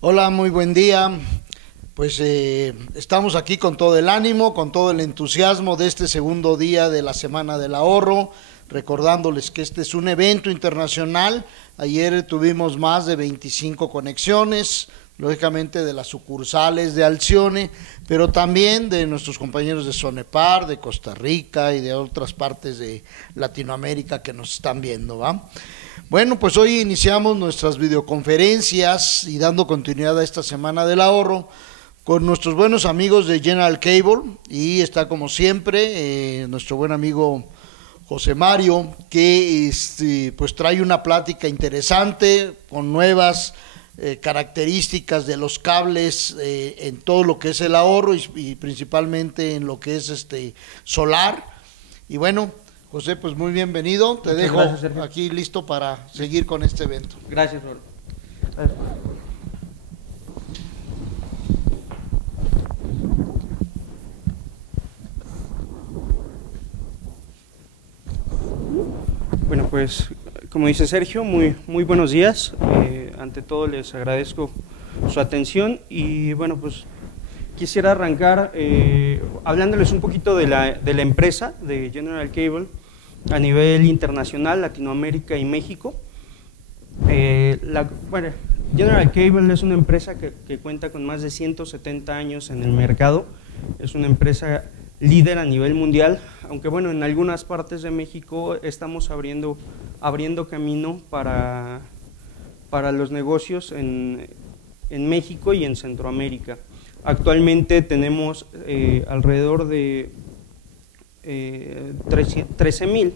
Hola, muy buen día. Pues estamos aquí con todo el ánimo, con todo el entusiasmo de este segundo día de la Semana del Ahorro, recordándoles que este es un evento internacional. Ayer tuvimos más de 25 conexiones, lógicamente de las sucursales de Alcione, pero también de nuestros compañeros de Sonepar, de Costa Rica y de otras partes de Latinoamérica que nos están viendo, ¿va? Bueno, pues hoy iniciamos nuestras videoconferencias y dando continuidad a esta Semana del Ahorro con nuestros buenos amigos de General Cable, y está como siempre nuestro buen amigo José Mario, que pues trae una plática interesante con nuevas características de los cables en todo lo que es el ahorro y principalmente en lo que es solar. Y bueno, José, pues muy bienvenido. Te Muchas dejo gracias, Sergio. aquí listo para seguir con este evento. Gracias, Roberto. Bueno, pues como dice Sergio, muy buenos días. Ante todo les agradezco su atención y bueno, pues quisiera arrancar hablándoles un poquito de la empresa de General Cable a nivel internacional, Latinoamérica y México. Bueno, General Cable es una empresa que cuenta con más de 170 años en el mercado. Es una empresa líder a nivel mundial, aunque bueno, en algunas partes de México estamos abriendo camino para los negocios en México y en Centroamérica. Actualmente tenemos alrededor de 13,000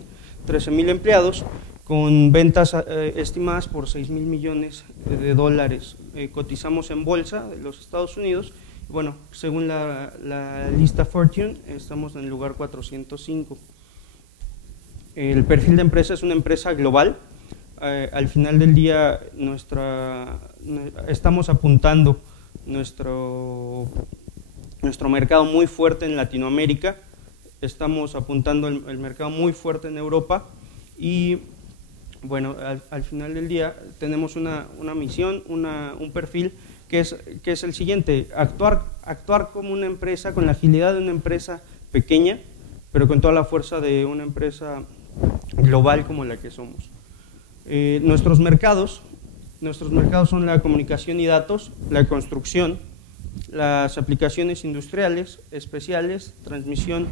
empleados, con ventas estimadas por 6,000 millones de dólares. Cotizamos en bolsa de los Estados Unidos. Bueno, según la lista Fortune, estamos en el lugar 405. El perfil de empresa es una empresa global. Al final del día, estamos apuntando nuestro mercado muy fuerte en Latinoamérica. Estamos apuntando el mercado muy fuerte en Europa y bueno, al final del día tenemos una misión, un perfil que es el siguiente: actuar como una empresa, con la agilidad de una empresa pequeña, pero con toda la fuerza de una empresa global como la que somos. Nuestros mercados son la comunicación y datos, la construcción, las aplicaciones industriales, especiales, transmisión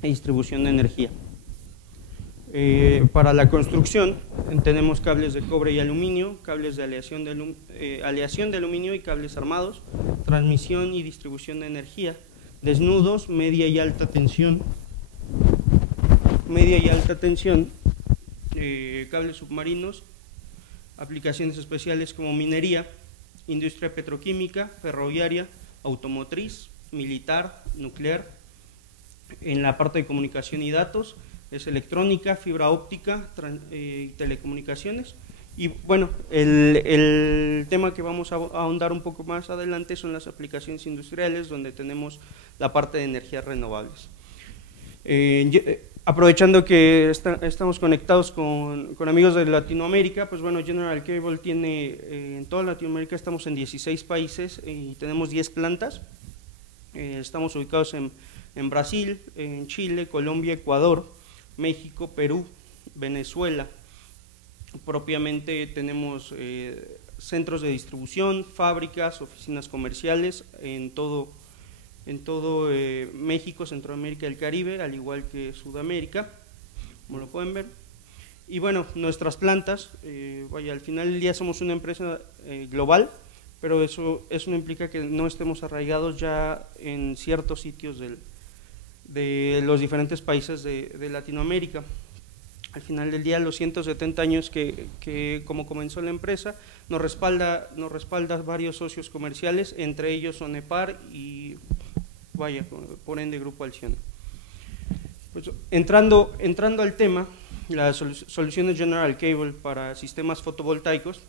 e distribución de energía. Para la construcción tenemos cables de cobre y aluminio, cables de aleación de aluminio y cables armados, transmisión y distribución de energía, desnudos, media y alta tensión, cables submarinos, aplicaciones especiales como minería, industria petroquímica, ferroviaria, automotriz, militar, nuclear. En la parte de comunicación y datos es electrónica, fibra óptica y telecomunicaciones. Y bueno, el tema que vamos a ahondar un poco más adelante son las aplicaciones industriales, donde tenemos la parte de energías renovables. Aprovechando que estamos conectados con amigos de Latinoamérica, pues bueno, General Cable tiene en toda Latinoamérica, estamos en 16 países y tenemos 10 plantas. Estamos ubicados en Brasil, en Chile, Colombia, Ecuador, México, Perú, Venezuela. Propiamente tenemos centros de distribución, fábricas, oficinas comerciales en todo México, Centroamérica y el Caribe, al igual que Sudamérica, como lo pueden ver. Y bueno, nuestras plantas, al final del día somos una empresa global, pero eso no implica que no estemos arraigados ya en ciertos sitios de los diferentes países de Latinoamérica. Al final del día, los 170 años que como comenzó la empresa, nos respalda varios socios comerciales, entre ellos Sonepar y por ende Grupo Alcione. Pues, entrando al tema, las soluciones General Cable para sistemas fotovoltaicos,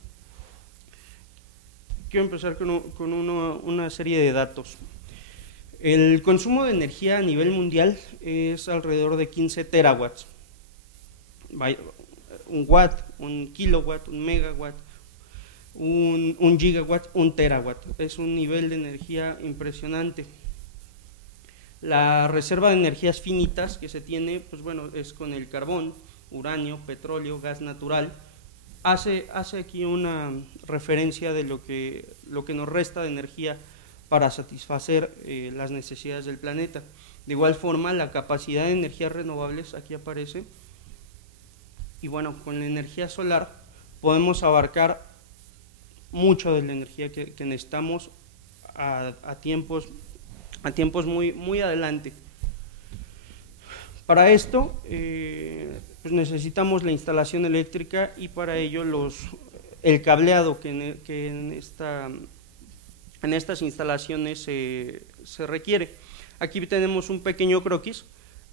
quiero empezar con una serie de datos. El consumo de energía a nivel mundial es alrededor de 15 terawatts. Un watt, un kilowatt, un megawatt. un gigawatt, un terawatt. Es un nivel de energía impresionante. La reserva de energías finitas que se tiene, pues bueno, es con el carbón, uranio, petróleo, gas natural. Hace aquí una referencia de lo que nos resta de energía para satisfacer las necesidades del planeta. De igual forma, la capacidad de energías renovables aquí aparece. Y bueno, con la energía solar podemos abarcar mucho de la energía que necesitamos a tiempos muy adelante. Para esto pues necesitamos la instalación eléctrica y para ello el cableado que en estas instalaciones se requiere. Aquí tenemos un pequeño croquis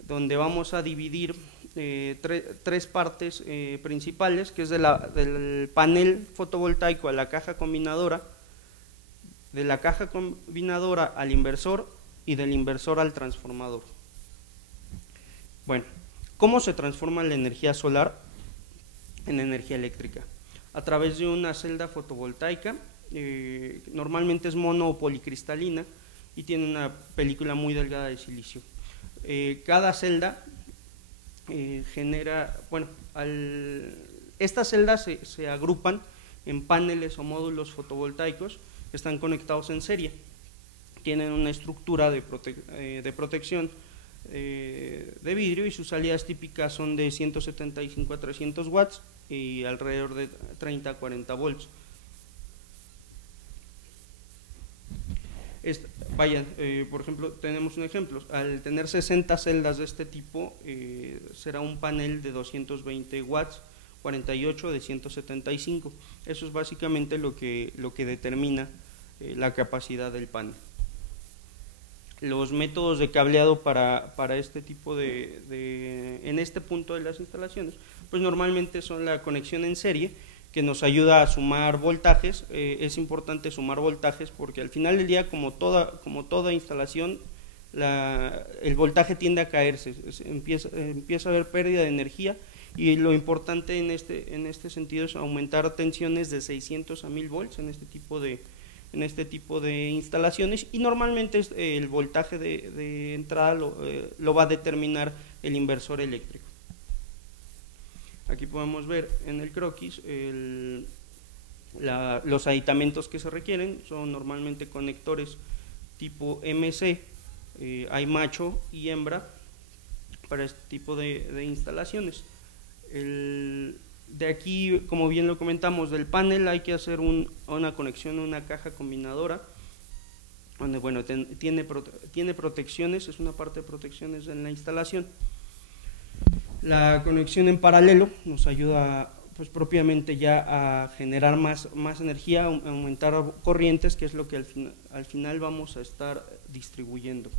donde vamos a dividir tres partes principales, que es del panel fotovoltaico a la caja combinadora, de la caja combinadora al inversor y del inversor al transformador. Bueno, ¿cómo se transforma la energía solar en energía eléctrica? A través de una celda fotovoltaica, normalmente es mono o policristalina y tiene una película muy delgada de silicio. Cada celda genera, bueno, estas celdas se agrupan en paneles o módulos fotovoltaicos que están conectados en serie. Tienen una estructura de protección de vidrio y sus salidas típicas son de 175 a 300 watts y alrededor de 30 a 40 volts. Por ejemplo, tenemos un ejemplo. Al tener 60 celdas de este tipo, será un panel de 220 watts, 48 de 175. Eso es básicamente lo que determina la capacidad del panel. Los métodos de cableado para este tipo en este punto de las instalaciones, pues normalmente son la conexión en serie, que nos ayuda a sumar voltajes. Es importante sumar voltajes porque al final del día, como toda instalación, el voltaje tiende a caerse, empieza a haber pérdida de energía, y lo importante en este sentido es aumentar tensiones de 600 a 1000 volts en este tipo de instalaciones, y normalmente el voltaje de entrada lo va a determinar el inversor eléctrico. Aquí podemos ver en el croquis los aditamentos que se requieren. Son normalmente conectores tipo MC, hay macho y hembra para este tipo de instalaciones. De aquí, como bien lo comentamos, del panel hay que hacer una conexión a una caja combinadora, donde bueno, tiene protecciones, es una parte de protecciones en la instalación. La conexión en paralelo nos ayuda pues propiamente ya a generar más energía, aumentar corrientes, que es lo que al final vamos a estar distribuyendo.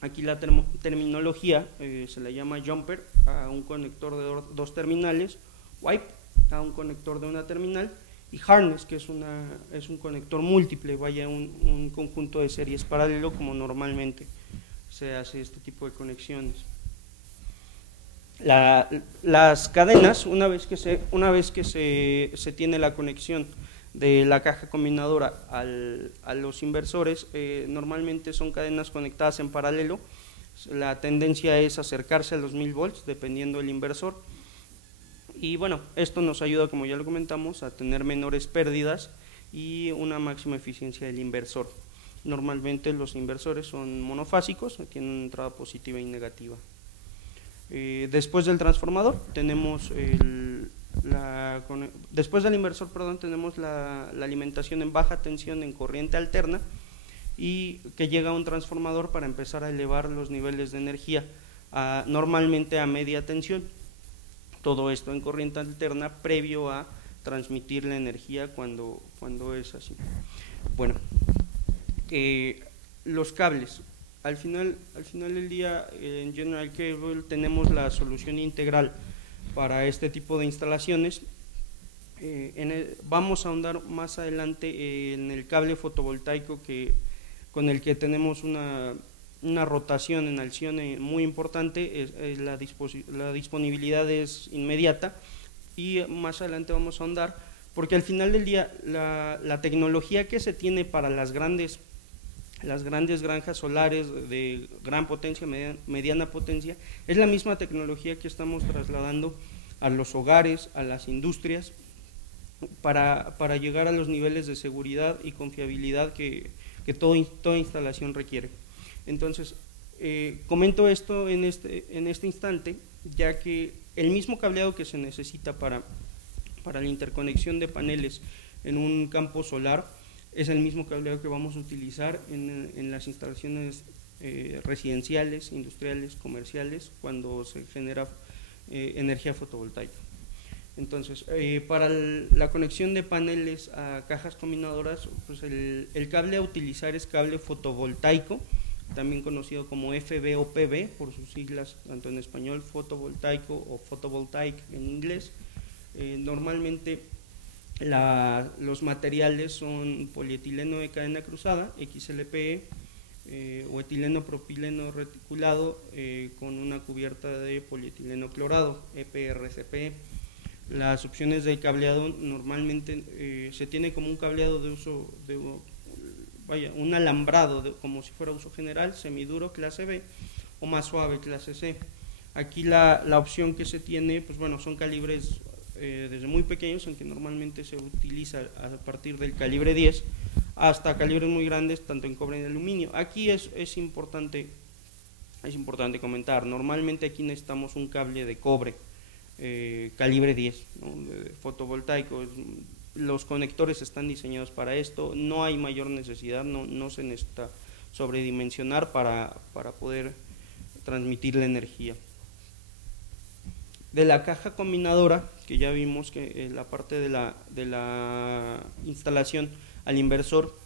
Aquí la terminología se le llama jumper a un conector de 2 terminales, wipe a un conector de una terminal, y harness, que es un conector múltiple, vaya un conjunto de series paralelo, como normalmente se hace este tipo de conexiones. Las cadenas, una vez que se tiene la conexión de la caja combinadora a los inversores, normalmente son cadenas conectadas en paralelo. La tendencia es acercarse a los 1000 volts dependiendo del inversor, y bueno, esto nos ayuda, como ya lo comentamos, a tener menores pérdidas y una máxima eficiencia del inversor. Normalmente los inversores son monofásicos, tienen una entrada positiva y negativa. Después del transformador tenemos después del inversor, tenemos la alimentación en baja tensión en corriente alterna, y que llega a un transformador para empezar a elevar los niveles de energía normalmente a media tensión. Todo esto en corriente alterna previo a transmitir la energía cuando es así. Bueno, los cables. Al final del día, en General Cable tenemos la solución integral para este tipo de instalaciones. Vamos a ahondar más adelante en el cable fotovoltaico con el que tenemos una rotación en acción muy importante. La disponibilidad es inmediata, y más adelante vamos a ahondar, porque al final del día la tecnología que se tiene para las grandes granjas solares de gran potencia, mediana potencia, es la misma tecnología que estamos trasladando a los hogares, a las industrias, para llegar a los niveles de seguridad y confiabilidad que toda instalación requiere. Entonces, comento esto en este instante, ya que el mismo cableado que se necesita para la interconexión de paneles en un campo solar es el mismo cableado que vamos a utilizar en las instalaciones residenciales, industriales, comerciales, cuando se genera energía fotovoltaica. Entonces, para la conexión de paneles a cajas combinadoras, pues el cable a utilizar es cable fotovoltaico, también conocido como FB-OPV, por sus siglas, tanto en español, fotovoltaico o photovoltaic en inglés. Normalmente los materiales son polietileno de cadena cruzada, XLPE, o etileno propileno reticulado con una cubierta de polietileno clorado, EPRCP. Las opciones de cableado normalmente se tiene como un cableado de uso, un alambrado como si fuera uso general, semiduro clase B o más suave clase C. Aquí la opción que se tiene, pues bueno, son calibres desde muy pequeños, aunque normalmente se utiliza a partir del calibre 10 hasta calibres muy grandes, tanto en cobre y en aluminio. Aquí es importante comentar, normalmente aquí necesitamos un cable de cobre, calibre 10, ¿no? Fotovoltaico. Los conectores están diseñados para esto, no hay mayor necesidad, no se necesita sobredimensionar para poder transmitir la energía. De la caja combinadora, que ya vimos que la parte de la instalación al inversor,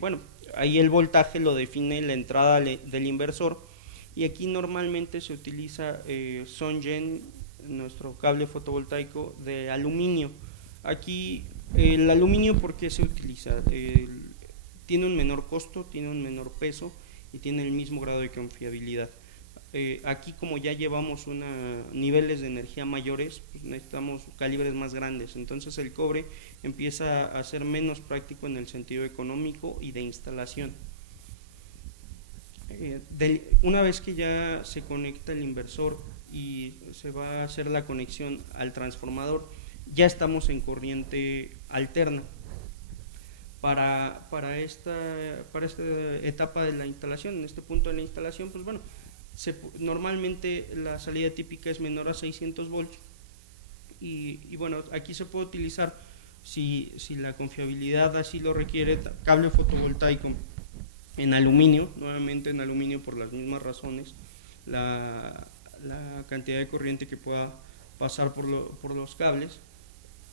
bueno, ahí el voltaje lo define la entrada del inversor, y aquí normalmente se utiliza Songen, nuestro cable fotovoltaico de aluminio. Aquí el aluminio, ¿por qué se utiliza? Tiene un menor costo, tiene un menor peso y tiene el mismo grado de confiabilidad. Aquí, como ya llevamos niveles de energía mayores, pues necesitamos calibres más grandes, entonces el cobre empieza a ser menos práctico en el sentido económico y de instalación. Una vez que ya se conecta el inversor y se va a hacer la conexión al transformador, ya estamos en corriente alterna. Para esta etapa de la instalación, en este punto de la instalación, pues bueno, normalmente la salida típica es menor a 600 volts y bueno, aquí se puede utilizar, si la confiabilidad así lo requiere, cable fotovoltaico en aluminio, nuevamente en aluminio por las mismas razones, la cantidad de corriente que pueda pasar por los cables,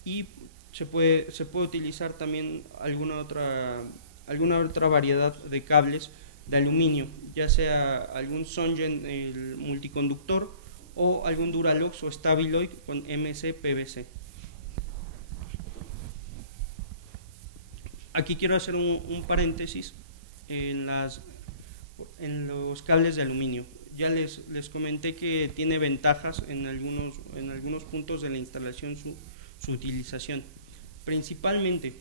y se puede utilizar también alguna otra variedad de cables de aluminio, ya sea algún Songen, el multiconductor, o algún Duralox o Stabiloid con MC-PVC. Aquí quiero hacer un paréntesis en los cables de aluminio. Ya les comenté que tiene ventajas en algunos puntos de la instalación su utilización. Principalmente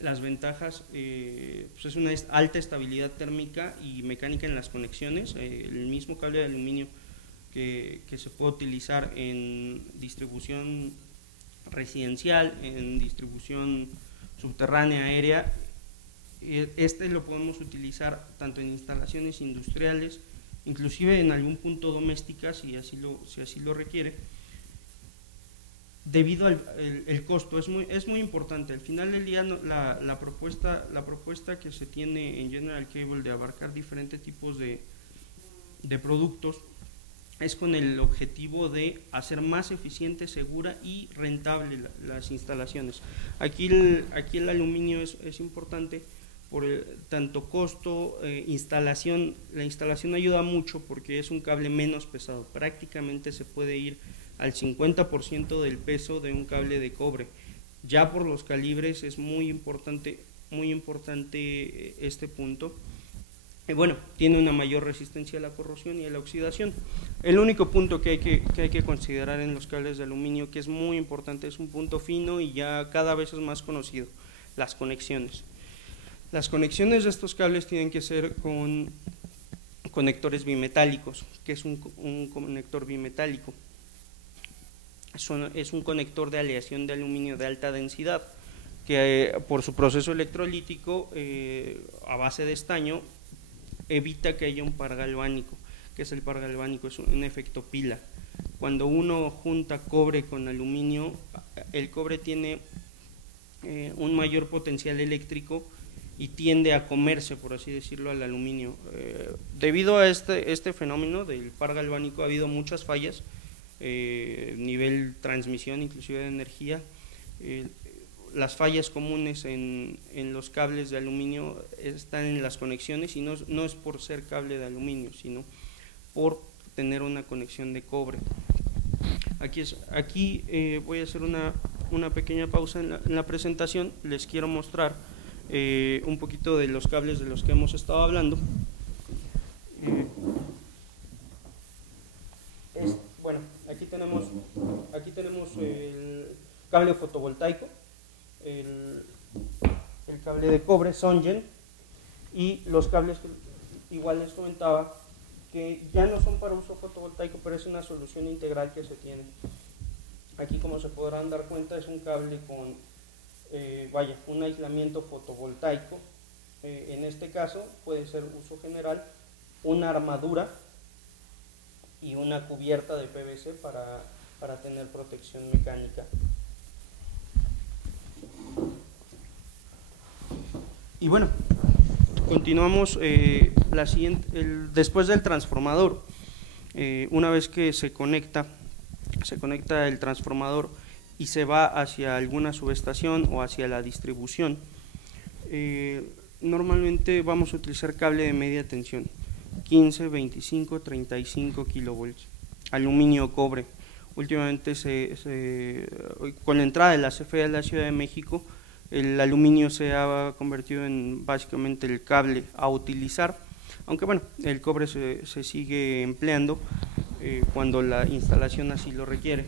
las ventajas, pues es una alta estabilidad térmica y mecánica en las conexiones. El mismo cable de aluminio que se puede utilizar en distribución residencial, en distribución subterránea, aérea, lo podemos utilizar tanto en instalaciones industriales, inclusive en algún punto domésticas, si así lo requiere. Debido al costo, es muy importante. Al final del día, la propuesta que se tiene en General Cable de abarcar diferentes tipos de productos es con el objetivo de hacer más eficiente, segura y rentable las instalaciones. Aquí el aluminio es importante por tanto costo, instalación. La instalación ayuda mucho porque es un cable menos pesado, prácticamente se puede ir al 50% del peso de un cable de cobre. Ya por los calibres es muy importante este punto, bueno, tiene una mayor resistencia a la corrosión y a la oxidación. El único punto que hay que considerar en los cables de aluminio, que es muy importante, es un punto fino y ya cada vez es más conocido: las conexiones. Las conexiones de estos cables tienen que ser con conectores bimetálicos. ¿Qué es un conector bimetálico? Es un conector de aleación de aluminio de alta densidad, que por su proceso electrolítico a base de estaño evita que haya un par galvánico. ¿Qué es el par galvánico? Es un efecto pila. Cuando uno junta cobre con aluminio, el cobre tiene un mayor potencial eléctrico y tiende a comerse, por así decirlo, al aluminio. Debido a este fenómeno del par galvánico ha habido muchas fallas, nivel transmisión inclusive de energía. Las fallas comunes en los cables de aluminio están en las conexiones, y no es por ser cable de aluminio, sino por tener una conexión de cobre. Aquí voy a hacer una pequeña pausa en la presentación. Les quiero mostrar un poquito de los cables de los que hemos estado hablando. Bueno, aquí tenemos el cable fotovoltaico, el cable de cobre Songen, y los cables que igual les comentaba que ya no son para uso fotovoltaico, pero es una solución integral que se tiene. Aquí, como se podrán dar cuenta, es un cable con un aislamiento fotovoltaico. En este caso puede ser uso general, una armadura y una cubierta de PVC para tener protección mecánica. Y bueno, continuamos. Después del transformador, una vez que se conecta el transformador y se va hacia alguna subestación o hacia la distribución, normalmente vamos a utilizar cable de media tensión, 15, 25, 35 kilovolts, aluminio, cobre. Últimamente con la entrada de la CFE a la Ciudad de México, el aluminio se ha convertido en básicamente el cable a utilizar, aunque bueno, el cobre se sigue empleando cuando la instalación así lo requiere.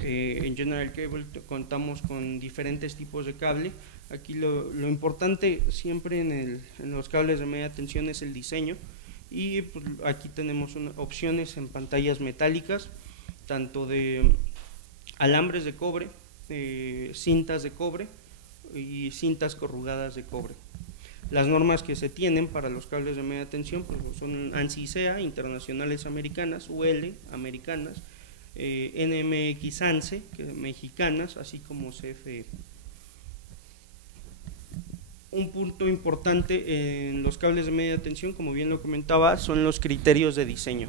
En General Cable contamos con diferentes tipos de cable. Aquí lo importante siempre en los cables de media tensión es el diseño, y pues, aquí tenemos opciones en pantallas metálicas, tanto de alambres de cobre, cintas de cobre y cintas corrugadas de cobre. Las normas que se tienen para los cables de media tensión pues, son ANSI-SEA, internacionales americanas, UL, americanas, NMX-ANSE, mexicanas, así como CFE. Un punto importante en los cables de media tensión, como bien lo comentaba, son los criterios de diseño.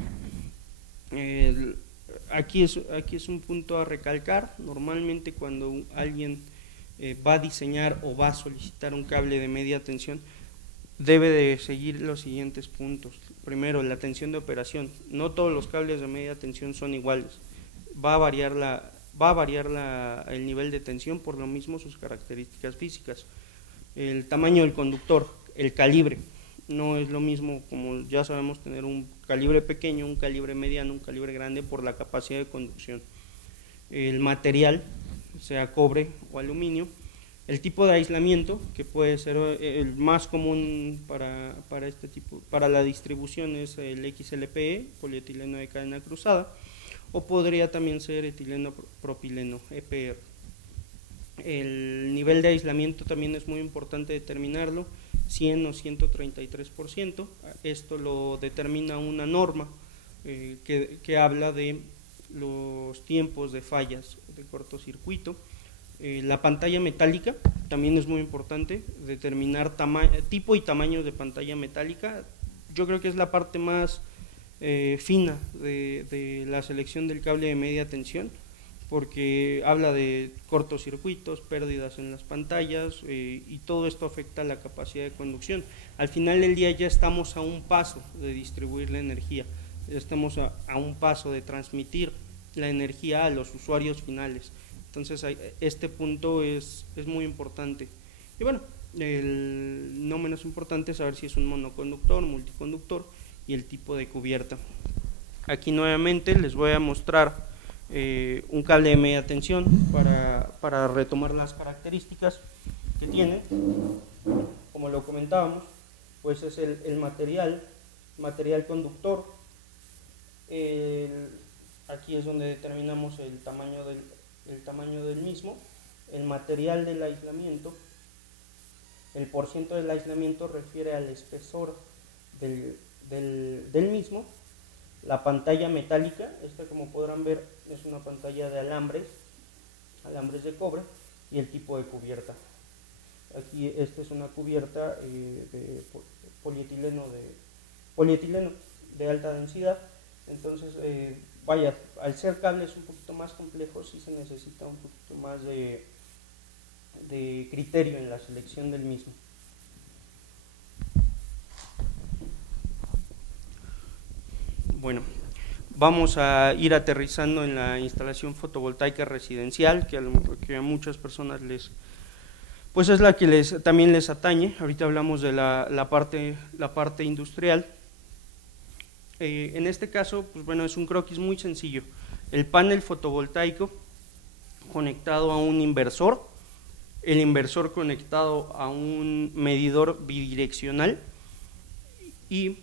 Aquí es un punto a recalcar. Normalmente cuando alguien va a diseñar o va a solicitar un cable de media tensión, debe de seguir los siguientes puntos. Primero, la tensión de operación. No todos los cables de media tensión son iguales. Va a variar el nivel de tensión, por lo mismo sus características físicas. El tamaño del conductor, el calibre. No es lo mismo, como ya sabemos, tener un calibre pequeño, un calibre mediano, un calibre grande, por la capacidad de conducción. El material, sea cobre o aluminio. El tipo de aislamiento, que puede ser el más común para este tipo, para la distribución, es el XLPE, polietileno de cadena cruzada, o podría también ser etileno propileno, EPR. El nivel de aislamiento también es muy importante determinarlo, 100 o 133%. Esto lo determina una norma que habla de los tiempos de fallas de cortocircuito. La pantalla metálica también es muy importante, determinar tipo y tamaño de pantalla metálica. Yo creo que es la parte más fina de la selección del cable de media tensión, porque habla de cortocircuitos, pérdidas en las pantallas, y todo esto afecta la capacidad de conducción. Al final del día ya estamos a un paso de distribuir la energía, estamos a un paso de transmitir la energía a los usuarios finales. Entonces este punto es muy importante. Y bueno, no menos importante es saber si es un monoconductor, multiconductor y el tipo de cubierta. Aquí nuevamente les voy a mostrar un cable de media tensión para retomar las características que tiene. Como lo comentábamos, pues es el material conductor. Aquí es donde determinamos el tamaño del mismo, el material del aislamiento. El porciento del aislamiento refiere al espesor del mismo. La pantalla metálica, esta como podrán ver es una pantalla de alambres de cobre, y el tipo de cubierta. Aquí esta es una cubierta de polietileno de alta densidad. Entonces, vaya, al ser cables un poquito más complejos, sí se necesita un poquito más de criterio en la selección del mismo. Bueno, vamos a ir aterrizando en la instalación fotovoltaica residencial, que a muchas personas pues es la que también les atañe. Ahorita hablamos de la parte industrial. En este caso, pues bueno, es un croquis muy sencillo. El panel fotovoltaico conectado a un inversor, el inversor conectado a un medidor bidireccional, y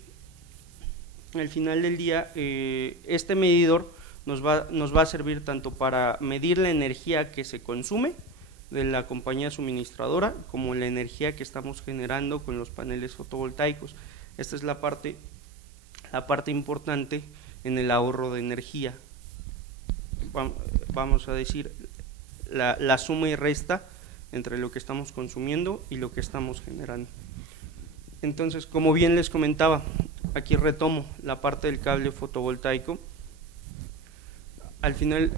al final del día este medidor nos va a servir tanto para medir la energía que se consume de la compañía suministradora como la energía que estamos generando con los paneles fotovoltaicos. Esta es la parte importante en el ahorro de energía. Vamos a decir la suma y resta entre lo que estamos consumiendo y lo que estamos generando. Entonces, como bien les comentaba, aquí retomo la parte del cable fotovoltaico. Al final,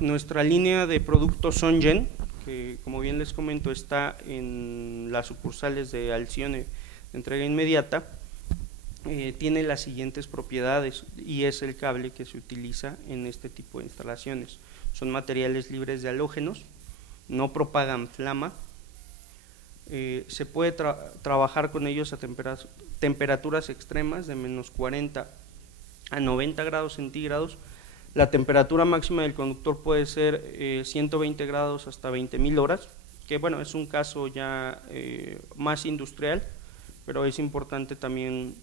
nuestra línea de productos Songen, que como bien les comento está en las sucursales de Alcione de entrega inmediata, tiene las siguientes propiedades, y es el cable que se utiliza en este tipo de instalaciones. Son materiales libres de halógenos, no propagan flama, se puede trabajar con ellos a temperaturas extremas de menos 40 a 90 grados centígrados. La temperatura máxima del conductor puede ser 120 grados hasta 20.000 horas, que bueno, es un caso ya más industrial, pero es importante también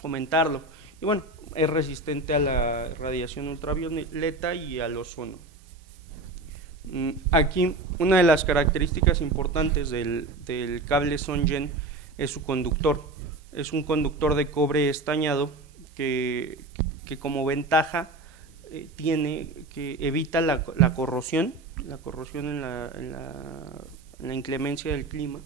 comentarlo. Y bueno, es resistente a la radiación ultravioleta y al ozono. Aquí una de las características importantes del cable Songen es su conductor. Es un conductor de cobre estañado que como ventaja tiene que evita la corrosión en la inclemencia del clima,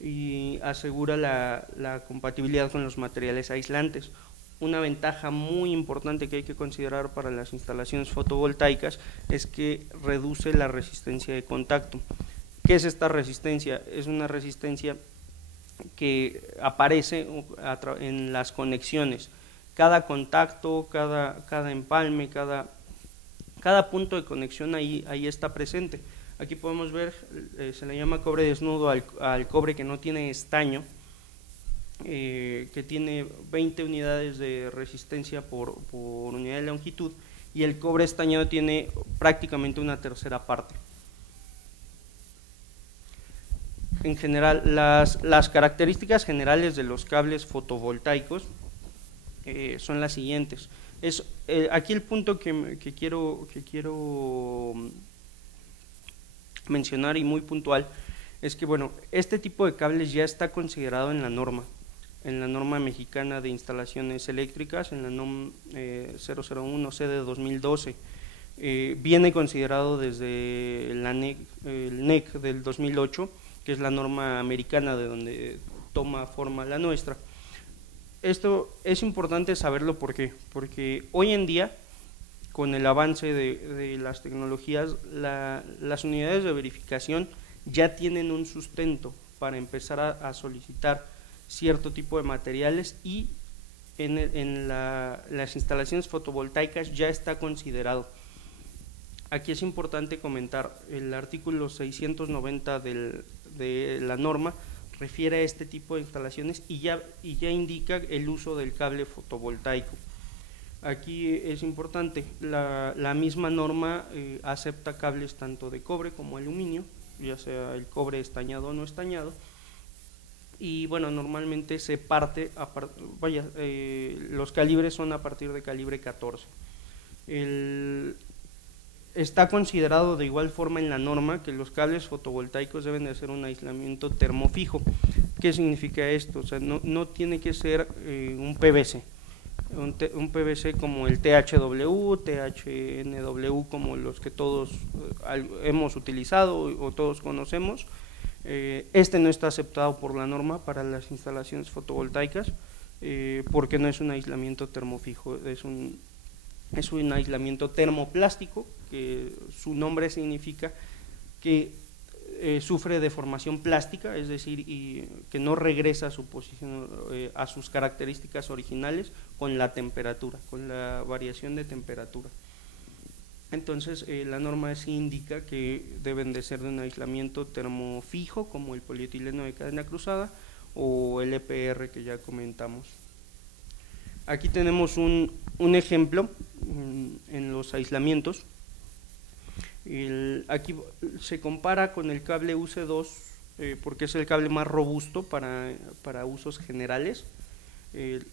y asegura la compatibilidad con los materiales aislantes. Una ventaja muy importante que hay que considerar para las instalaciones fotovoltaicas es que reduce la resistencia de contacto. ¿Qué es esta resistencia? Es una resistencia que aparece en las conexiones. Cada contacto, cada empalme, cada punto de conexión ahí está presente. Aquí podemos ver, se le llama cobre desnudo al cobre que no tiene estaño, que tiene 20 unidades de resistencia por unidad de longitud, y el cobre estañado tiene prácticamente una tercera parte. En general, las características generales de los cables fotovoltaicos son las siguientes. Aquí el punto que quiero mencionar, y muy puntual, es que bueno, este tipo de cables ya está considerado en la norma mexicana de instalaciones eléctricas, en la NOM 001C de 2012. Viene considerado desde el NEC del 2008, que es la norma americana de donde toma forma la nuestra. Esto es importante saberlo porque hoy en día, con el avance de las tecnologías, las unidades de verificación ya tienen un sustento para empezar a solicitar cierto tipo de materiales, y en las instalaciones fotovoltaicas ya está considerado. Aquí es importante comentar, el artículo 690 de la norma refiere a este tipo de instalaciones y ya indica el uso del cable fotovoltaico. Aquí es importante, la misma norma acepta cables tanto de cobre como aluminio, ya sea el cobre estañado o no estañado, y bueno, normalmente se parte, los calibres son a partir de calibre 14. Está considerado de igual forma en la norma que los cables fotovoltaicos deben de hacer un aislamiento termofijo. ¿Qué significa esto? O sea, no tiene que ser un PVC. Un PVC como el THW, THNW, como los que todos hemos utilizado o todos conocemos. Este no está aceptado por la norma para las instalaciones fotovoltaicas porque no es un aislamiento termofijo, es un aislamiento termoplástico, que su nombre significa que sufre deformación plástica, es decir, y que no regresa a su posición, a sus características originales con la temperatura, con la variación de temperatura. Entonces, la norma sí indica que deben de ser de un aislamiento termofijo, como el polietileno de cadena cruzada o el EPR que ya comentamos. Aquí tenemos un ejemplo en los aislamientos. Aquí se compara con el cable UC2 porque es el cable más robusto para usos generales.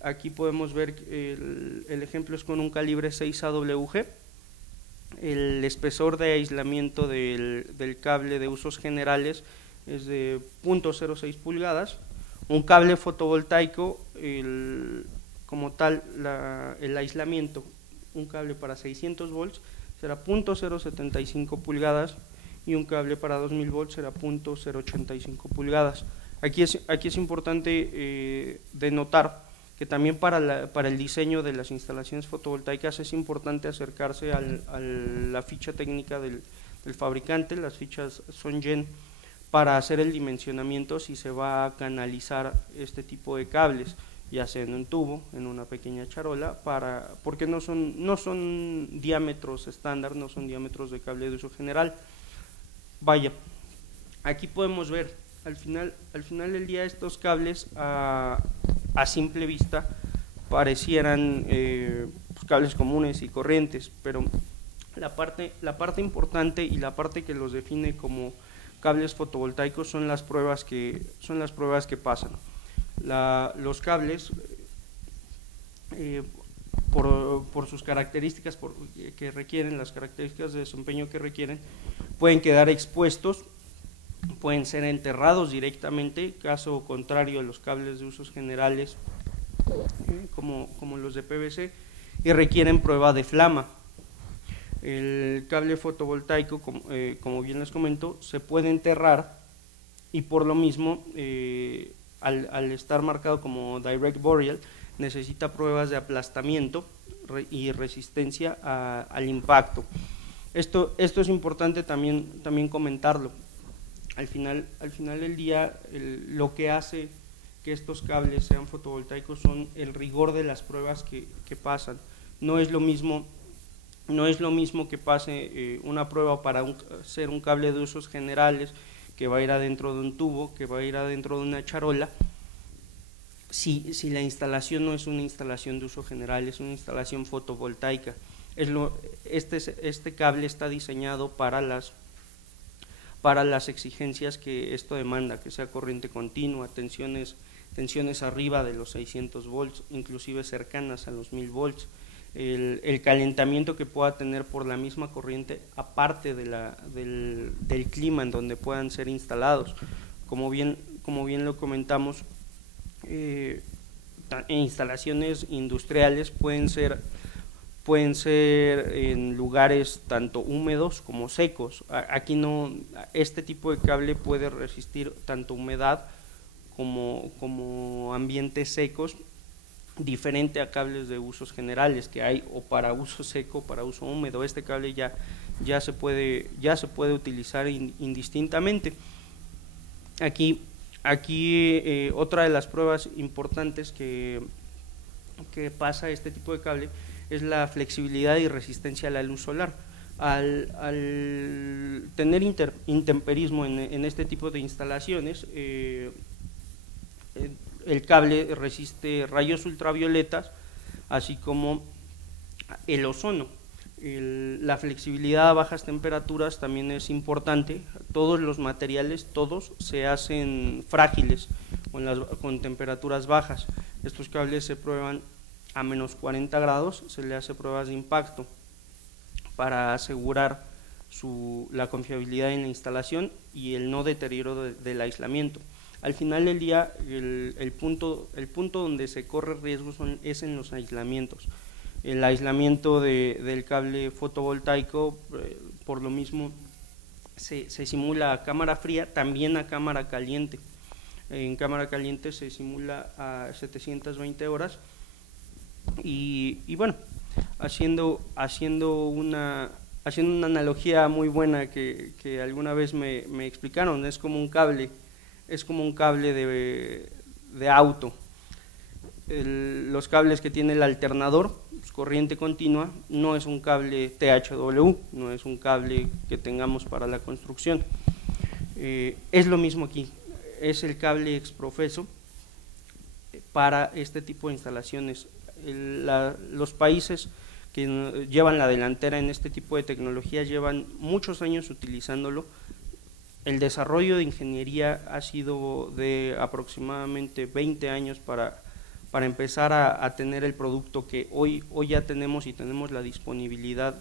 Aquí podemos ver el ejemplo es con un calibre 6 AWG. El espesor de aislamiento del cable de usos generales es de 0.06 pulgadas. Un cable fotovoltaico, como tal, el aislamiento, un cable para 600 volts será 0.075 pulgadas y un cable para 2000 volts será 0.085 pulgadas. Aquí es importante denotar que también para el diseño de las instalaciones fotovoltaicas es importante acercarse a la ficha técnica del fabricante. Las fichas son GEN, para hacer el dimensionamiento si se va a canalizar este tipo de cables, ya sea en un tubo, en una pequeña charola, porque no son diámetros estándar, no son diámetros de cable de uso general. Vaya, aquí podemos ver, al final del día estos cables a simple vista parecieran cables comunes y corrientes, pero la parte importante y la parte que los define como cables fotovoltaicos son las pruebas que pasan. Los cables, por sus características que requieren, las características de desempeño que requieren, pueden quedar expuestos, pueden ser enterrados directamente, caso contrario a los cables de usos generales como los de PVC, y requieren prueba de flama. El cable fotovoltaico, como bien les comento, se puede enterrar y por lo mismo al estar marcado como Direct Burial, necesita pruebas de aplastamiento y resistencia al impacto. Esto es importante también comentarlo. Al final del día, lo que hace que estos cables sean fotovoltaicos son el rigor de las pruebas que pasan. No es lo mismo que pase una prueba para ser un cable de usos generales que va a ir adentro de un tubo, que va a ir adentro de una charola, si la instalación no es una instalación de uso general, es una instalación fotovoltaica. Este cable está diseñado para las exigencias que esto demanda, que sea corriente continua, tensiones arriba de los 600 volts, inclusive cercanas a los 1000 volts, el calentamiento que pueda tener por la misma corriente, aparte del clima en donde puedan ser instalados. Como bien lo comentamos, instalaciones industriales pueden ser en lugares tanto húmedos como secos. Aquí este tipo de cable puede resistir tanto humedad como ambientes secos, diferente a cables de usos generales que hay o para uso seco o para uso húmedo. Este cable ya se puede utilizar indistintamente. Aquí otra de las pruebas importantes que pasa este tipo de cable es la flexibilidad y resistencia a la luz solar. Al tener intemperismo en este tipo de instalaciones, El cable resiste rayos ultravioletas, así como el ozono. La flexibilidad a bajas temperaturas también es importante. Todos los materiales, todos se hacen frágiles con temperaturas bajas. Estos cables se prueban a menos 40 grados, se le hace pruebas de impacto para asegurar la confiabilidad en la instalación y el no deterioro del aislamiento. Al final del día, el punto donde se corre riesgo es en los aislamientos. El aislamiento del cable fotovoltaico, por lo mismo, se simula a cámara fría, también a cámara caliente. En cámara caliente se simula a 720 horas y bueno, haciendo una analogía muy buena que alguna vez me explicaron, es como un cable de auto. Los cables que tiene el alternador, pues, corriente continua, no es un cable THW, no es un cable que tengamos para la construcción. Es lo mismo aquí, es el cable exprofeso para este tipo de instalaciones. Los países que llevan la delantera en este tipo de tecnología llevan muchos años utilizándolo. El desarrollo de ingeniería ha sido de aproximadamente 20 años para empezar a tener el producto que hoy ya tenemos, y tenemos la disponibilidad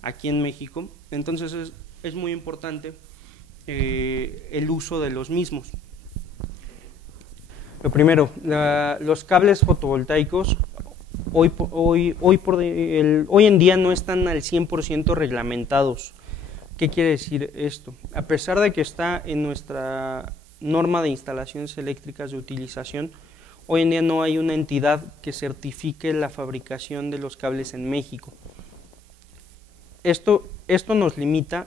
aquí en México. Entonces es muy importante el uso de los mismos. Lo primero, los cables fotovoltaicos hoy en día no están al 100% reglamentados. ¿Qué quiere decir esto? A pesar de que está en nuestra norma de instalaciones eléctricas de utilización, hoy en día no hay una entidad que certifique la fabricación de los cables en México. Esto nos limita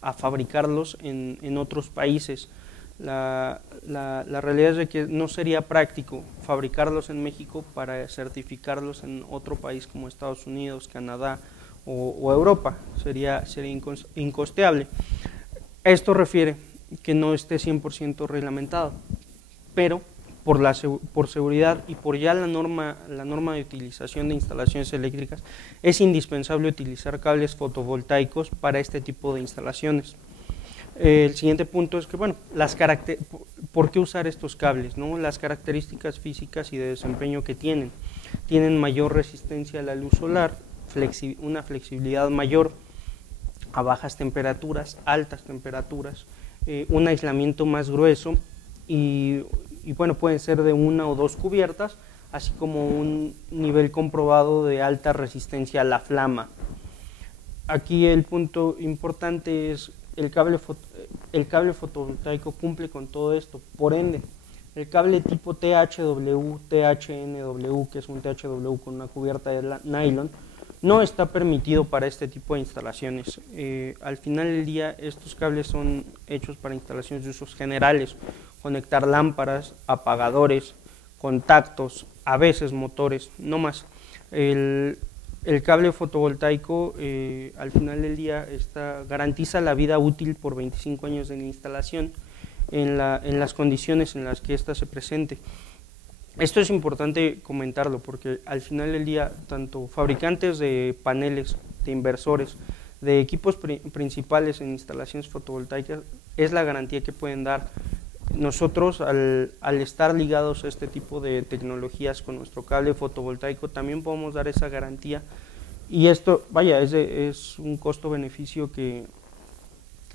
a fabricarlos en otros países. La realidad es de que no sería práctico fabricarlos en México para certificarlos en otro país como Estados Unidos, Canadá o Europa. Sería incosteable. Esto refiere que no esté 100% reglamentado, pero por seguridad y por ya la norma de utilización de instalaciones eléctricas, es indispensable utilizar cables fotovoltaicos para este tipo de instalaciones. El siguiente punto es que, bueno, ¿por qué usar estos cables, no? Las características físicas y de desempeño que tienen mayor resistencia a la luz solar, una flexibilidad mayor a bajas temperaturas, altas temperaturas, un aislamiento más grueso y bueno, pueden ser de una o dos cubiertas, así como un nivel comprobado de alta resistencia a la flama. Aquí el punto importante es el cable fotovoltaico cumple con todo esto. Por ende, el cable tipo THW, THNW, que es un THW con una cubierta de nylon, no está permitido para este tipo de instalaciones. Al final del día, estos cables son hechos para instalaciones de usos generales: conectar lámparas, apagadores, contactos, a veces motores, no más. El cable fotovoltaico al final del día garantiza la vida útil por 25 años de instalación en las condiciones en las que ésta se presente. Esto es importante comentarlo porque al final del día tanto fabricantes de paneles, de inversores, de equipos principales en instalaciones fotovoltaicas, es la garantía que pueden dar. Nosotros al estar ligados a este tipo de tecnologías con nuestro cable fotovoltaico también podemos dar esa garantía, y esto, vaya, es un costo-beneficio que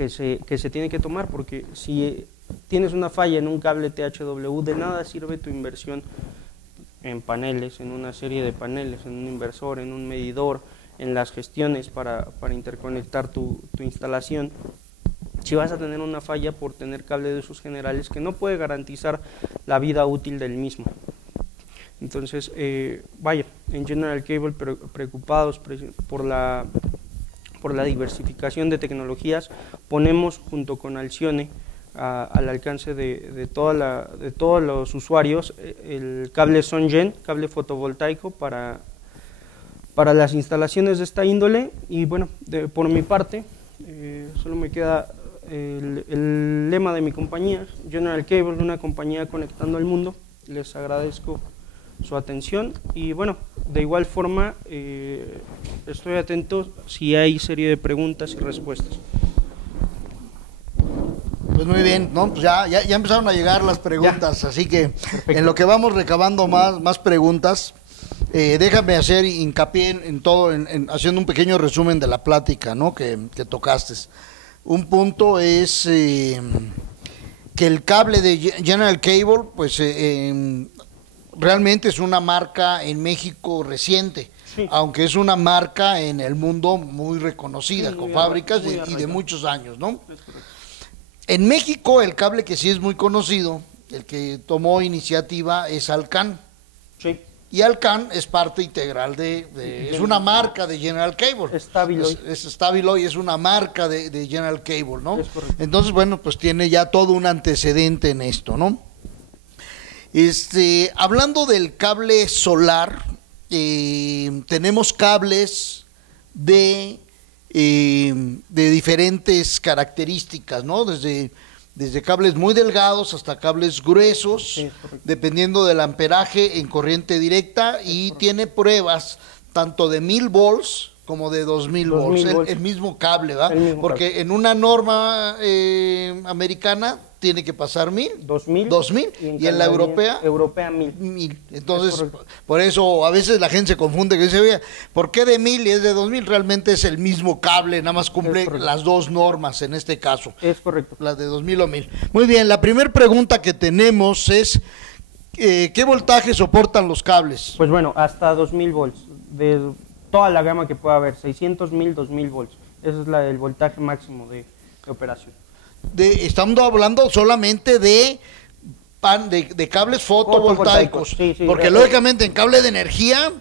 se tiene que tomar, porque si tienes una falla en un cable THW, de nada sirve tu inversión en paneles, en una serie de paneles, en un inversor, en un medidor, en las gestiones para interconectar tu instalación, si vas a tener una falla por tener cable de usos generales que no puede garantizar la vida útil del mismo. Entonces, vaya, en General Cable preocupados por la diversificación de tecnologías, ponemos junto con Alcione al alcance de todos los usuarios el cable SunGen, cable fotovoltaico para las instalaciones de esta índole. Y bueno, por mi parte, solo me queda el lema de mi compañía, General Cable, una compañía conectando al mundo. Les agradezco su atención y bueno, de igual forma estoy atento si hay serie de preguntas y respuestas. Pues muy bien, ¿no? Pues ya empezaron a llegar las preguntas, así que Perfecto. en lo que vamos recabando más preguntas, déjame hacer hincapié en todo, haciendo un pequeño resumen de la plática, ¿no? que tocaste. Un punto es que el cable de General Cable, pues realmente es una marca en México reciente, Sí. aunque es una marca en el mundo muy reconocida, Sí, con muy fábricas muy y de arraigada. muchos años, ¿no? Es correcto. En México el cable que sí es muy conocido, el que tomó iniciativa es Alcan. Sí. Y Alcan es parte integral es una marca de General Cable. Stabiloy. Es Stabiloy, es una marca de General Cable, ¿no? Es correcto. Entonces, bueno, pues tiene ya todo un antecedente en esto, ¿no? Hablando del cable solar, tenemos cables de diferentes características, ¿no? Desde cables muy delgados hasta cables gruesos, Sí, correcto. dependiendo del amperaje en corriente directa, y tiene pruebas tanto de 1000 volts como de 2000 volts, 2000 volts. el mismo cable, ¿verdad? El mismo Porque cable. en una norma americana tiene que pasar 1000, 2000 y en la canadiense, europea 1000. 1000. Entonces, Es correcto. por eso a veces la gente se confunde, que dice, oye, ¿por qué de 1000 y es de 2000? Realmente es el mismo cable, nada más cumple Es correcto. las dos normas en este caso, Es correcto. las de 2000 o 1000. Muy bien, la primera pregunta que tenemos es, ¿qué voltaje soportan los cables? Pues bueno, hasta 2000 volts, de toda la gama que pueda haber, 600.000, 2000 volts. Ese es el voltaje máximo de operación. Estamos hablando solamente de cables fotovoltaicos, Sí, sí, porque lógicamente en cable de energía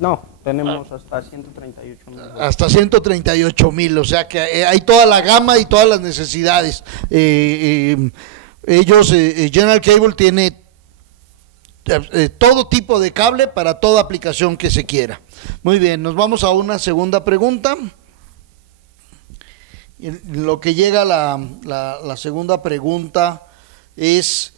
No, tenemos hasta 138.000 volts. hasta 138,000, o sea que hay toda la gama y todas las necesidades. General Cable tiene todo tipo de cable para toda aplicación que se quiera. Muy bien, nos vamos a una segunda pregunta. En lo que llega la segunda pregunta es,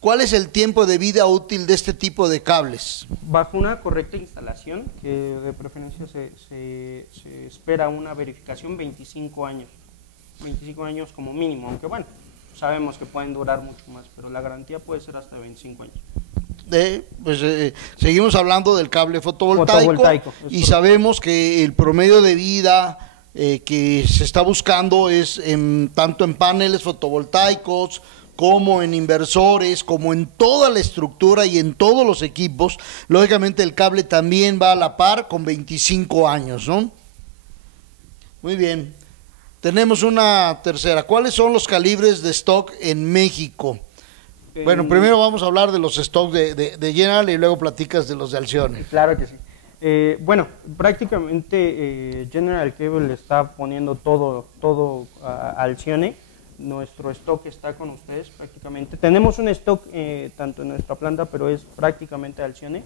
¿cuál es el tiempo de vida útil de este tipo de cables? Bajo una correcta instalación, que de preferencia se espera una verificación 25 años. 25 años como mínimo, aunque bueno, sabemos que pueden durar mucho más, pero la garantía puede ser hasta 25 años. Seguimos hablando del cable fotovoltaico, y sabemos que el promedio de vida que se está buscando es tanto en paneles fotovoltaicos como en inversores, como en toda la estructura y en todos los equipos. Lógicamente el cable también va a la par con 25 años, ¿no? Muy bien. Tenemos una tercera. ¿Cuáles son los calibres de stock en México? Bueno, primero vamos a hablar de los stocks de General y luego platicas de los de Alcione. Claro que sí. Bueno, prácticamente General Cable le está poniendo todo a Alcione. Nuestro stock está con ustedes prácticamente. Tenemos un stock tanto en nuestra planta, pero es prácticamente Alcione.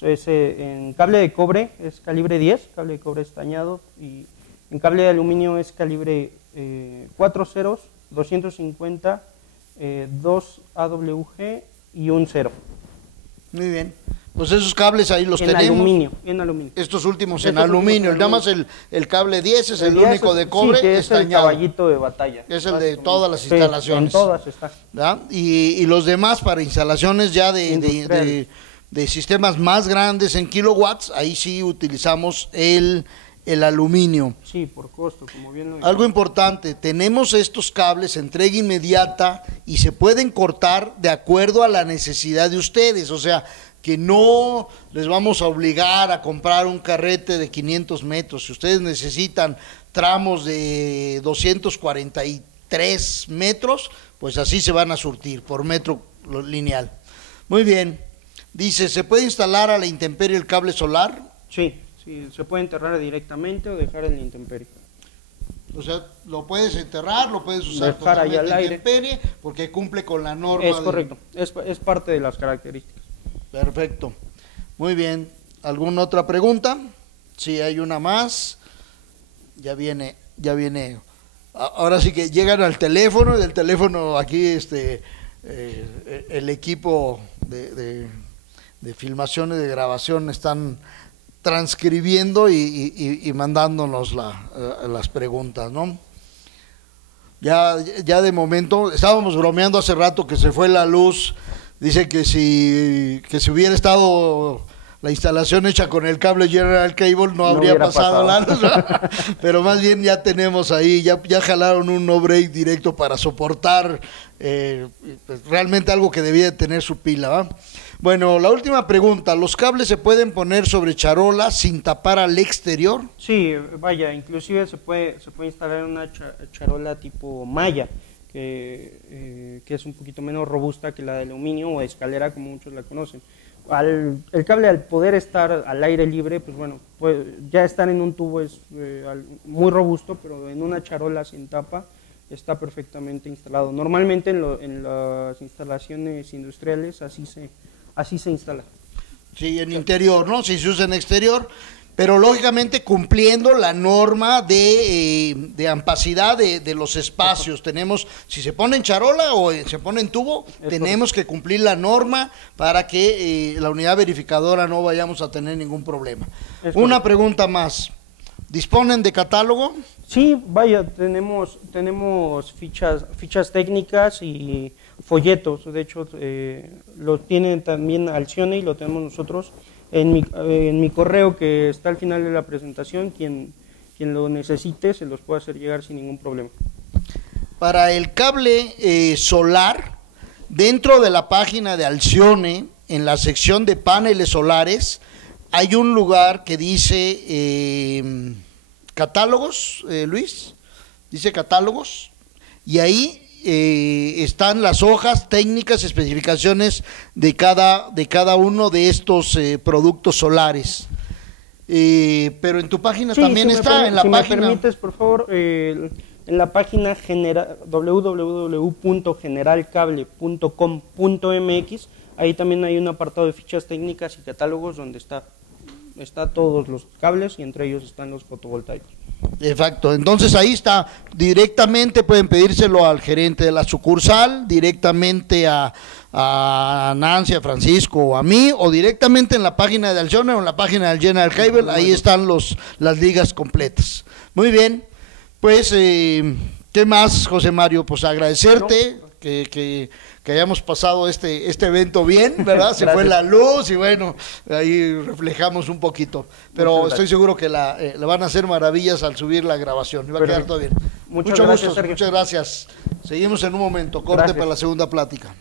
En cable de cobre es calibre 10, cable de cobre estañado, y en cable de aluminio es calibre 4 ceros, 250, 2 AWG y un 0. Muy bien. Pues esos cables ahí los tenemos. En aluminio. Estos últimos en Estos aluminio. últimos en Nada más el cable 10 es el 10 único de cobre, sí, que es el estañado. caballito de batalla. Es el de todas las Sí, instalaciones. en todas está. ¿Verdad? Y los demás para instalaciones ya Industriales. de sistemas más grandes en kilowatts, ahí sí utilizamos el aluminio. Sí, por costo, como bien lo Algo importante, tenemos estos cables entrega inmediata y se pueden cortar de acuerdo a la necesidad de ustedes, o sea, que no les vamos a obligar a comprar un carrete de 500 metros. Si ustedes necesitan tramos de 243 metros, pues así se van a surtir por metro lineal. Muy bien. Dice, ¿se puede instalar a la intemperie el cable solar? Sí, se puede enterrar directamente o dejar en la intemperie. O sea, lo puedes enterrar, lo puedes usar Dejar ahí al aire. intemperie porque cumple con la norma. Es correcto, es parte de las características. Perfecto. Muy bien. ¿Alguna otra pregunta? Sí, hay una más. Ya viene ahora sí que llegan al teléfono, y del teléfono aquí el equipo de filmación y de grabación están transcribiendo y mandándonos las preguntas, ¿no? Ya de momento, estábamos bromeando hace rato que se fue la luz, dice que si hubiera estado la instalación hecha con el cable General Cable no habría pasado la luz, ¿no? Pero más bien ya tenemos ahí, ya jalaron un no break directo para soportar pues realmente algo que debía de tener su pila, ¿va? Bueno, la última pregunta, ¿los cables se pueden poner sobre charola sin tapar al exterior? Sí, vaya, inclusive se puede instalar una charola tipo malla, que es un poquito menos robusta que la de aluminio o escalera, como muchos la conocen. El cable, al poder estar al aire libre, pues bueno, ya estar en un tubo es muy robusto, pero en una charola sin tapa está perfectamente instalado. Normalmente en las instalaciones industriales así se instala. Sí, en interior, ¿no? Si se usa en exterior, pero lógicamente cumpliendo la norma de ampacidad de los espacios. Tenemos, si se pone en charola o se pone en tubo, tenemos que cumplir la norma para que la unidad verificadora no vayamos a tener ningún problema. Una pregunta más, ¿disponen de catálogo? Sí, vaya, tenemos fichas técnicas y folletos. De hecho, lo tienen también Alcione y lo tenemos nosotros en mi correo, que está al final de la presentación. Quien lo necesite se los puede hacer llegar sin ningún problema. Para el cable solar, dentro de la página de Alcione, en la sección de paneles solares, hay un lugar que dice catálogos, Luis, dice catálogos, y ahí están las hojas técnicas, especificaciones de cada uno de estos productos solares. Pero en tu página también está, en la página. Si me permites, por favor, en la página www.generalcable.com.mx, ahí también hay un apartado de fichas técnicas y catálogos donde está todos los cables y entre ellos están los fotovoltaicos. Exacto, entonces ahí está, directamente pueden pedírselo al gerente de la sucursal, directamente a Nancy, a Francisco o a mí, o directamente en la página de Alcione o en la página del General Cable, ahí están las ligas completas. Muy bien, pues, ¿qué más, José Mario? Pues agradecerte que hayamos pasado este evento bien, ¿verdad? Se fue la luz y bueno, ahí reflejamos un poquito, pero estoy seguro que le van a hacer maravillas al subir la grabación, y va a quedar todo bien. Mucho gusto, muchas gracias. Seguimos en un momento, corte para la segunda plática.